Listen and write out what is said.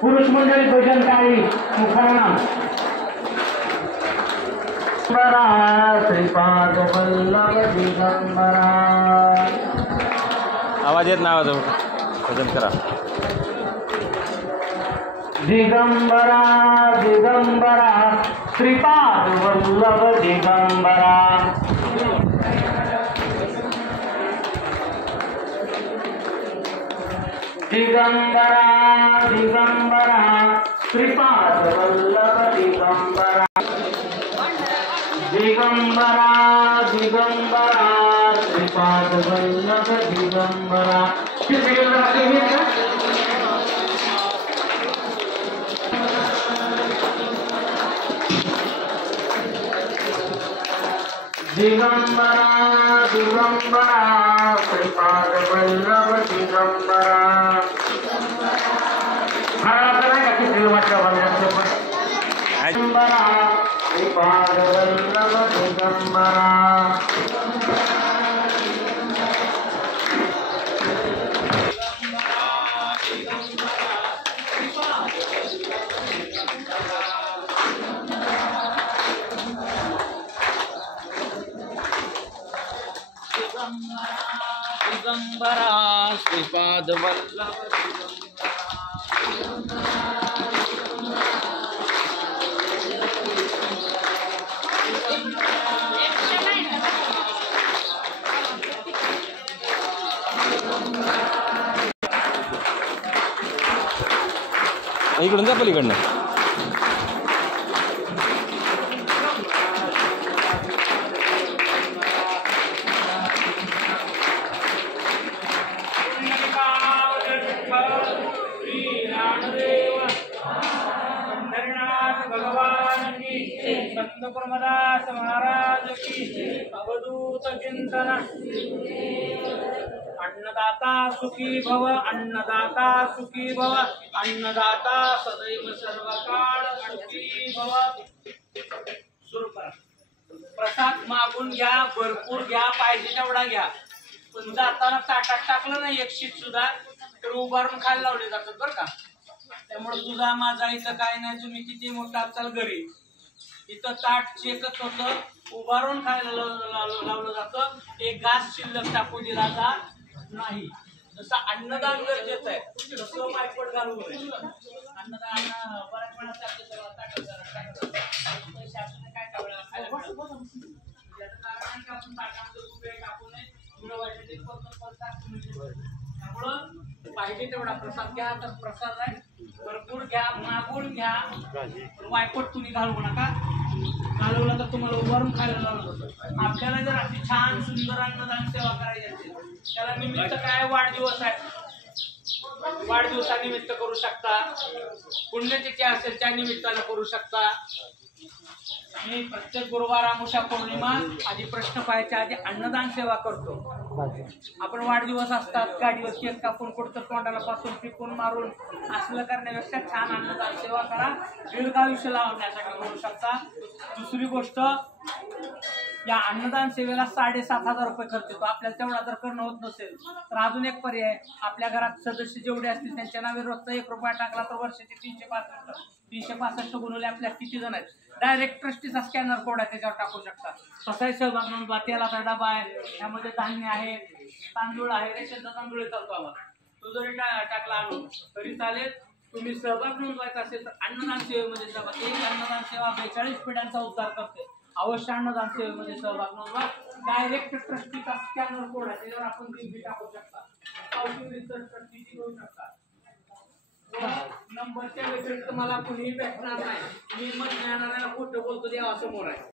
पुरुष मंडळी भजन टाळी मुखाना श्रीपाद वल्लभ दिगंबरा. आवाज येत नाही, आवाज भजन करा. दिगंबरा दिगंबरा श्रीपाद वल्लभ दिगंबरा. दिगंबरा दिगंबरा श्रीपाद वल्लभ दिगंबरा. दिगंबरा दिगंबरा श्रीपाद वल्लभ दिगंबरा. दिगंबरा दिगंबरा श्रीपाद वल्लभ दिगंबरा. दिगंबरा श्रीपाद वल्लभ दिगंबरा. दिगंबरा श्रीपाद वल्लभ इकडून जा पलीकडनं. भगवान की संत प्रमदास महाराज की अवधूत चिंतन. अन्नदाता सुखी भव, अन्नदाता सुखी भव, अन्नदाता सदैव सर्वकाळ सुखी भव. सुरू करा. प्रसाद मागून घ्या, भरपूर घ्या, पाहिजे तेवढा घ्या. पण जाताना ताटात टाकलं नाही एक शीट सुद्धा तर उभारून खायला लावले जातात बरं का. त्यामुळे तुझा माझा इथं काय नाही, तुम्ही किती मोठा असाल घरी, इथं ताट चेकच होतं, उभारून खायला लावलं जातं. एक घास शिल्लक टाकू दिला जात नाही. जसं अन्नदान गरजेचं आहे तसं मायपट घालू नये. अन्नदान बऱ्याच वेळा काय आपण ताटामध्ये रुपये टाकू नये. त्यामुळं पाहिजे तेवढा प्रसाद घ्या. तर प्रसाद आहे भरपूर घ्या, मागून घ्या. वायपट तुम्ही घालवू नका. घालवलं तर तुम्हाला उभारून खायला लावलं जातं. आपल्याला जर अशी छान सुंदर अन्नदान सेवा करायची असेल त्याला निमित्त काय, वाढदिवस आहे, वाढदिवसानिमित्त करू शकता, पुण्यतिथी असेल त्या निमित्तानं करू शकता. मी प्रत्येक गुरुवार अमावस्या पौर्णिमा आधी प्रश्न पाहायच्या आधी अन्नदान सेवा करतो. आपण वाढदिवस असतात गाडीवर केक कापून कुठं तोंडाला पासून पिकून मारून असलं करण्यापेक्षा छान अन्नदान सेवा करा. दीर्घायुष्य लावण्यासाठी करू शकता. दुसरी गोष्ट, या अन्नदान सेवेला 7,500 रुपये खर्च येतो. आपल्याला तेवढा जर करणं होत नसेल तर अजून एक पर्याय, आपल्या घरात सदस्य जेवढे असतील त्यांच्या नावे रोजचा 1 रुपया टाकला तर वर्षाचे 365 गुणवले आपल्या किती जण आहेत. डायरेक्ट ट्रस्टीचा स्कॅनर कोड आहे त्याच्यावर टाकू शकता. तसाही सहभाग नोंदवा. तेलाचा डबा आहे, त्यामध्ये धान्य आहे, तांदूळ आहे, रेशनचा तांदूळ चालतो आम्हाला, तो जरी टाकला आणून तरी चालेल. तुम्ही सहभाग नोंदवायचा असेल तर अन्नदान सेवेमध्ये सहभाग. एक अन्नदान सेवा 42 पिढ्यांचा उद्धार करते. अवश्य अन्नदान सेवेमध्ये सहभाग नोंदवा. डायरेक्ट ट्रस्टीचा स्कॅनर कोड आहे त्याच्यावर आपण बिल टाकू शकता. ट्रस्टीची करू शकता. नंबरच्या व्यतिरिक्त मला कुणीही भेटणार नाही. मी मत ज्ञानाला खोटं बोलतो देवासमोर आहे.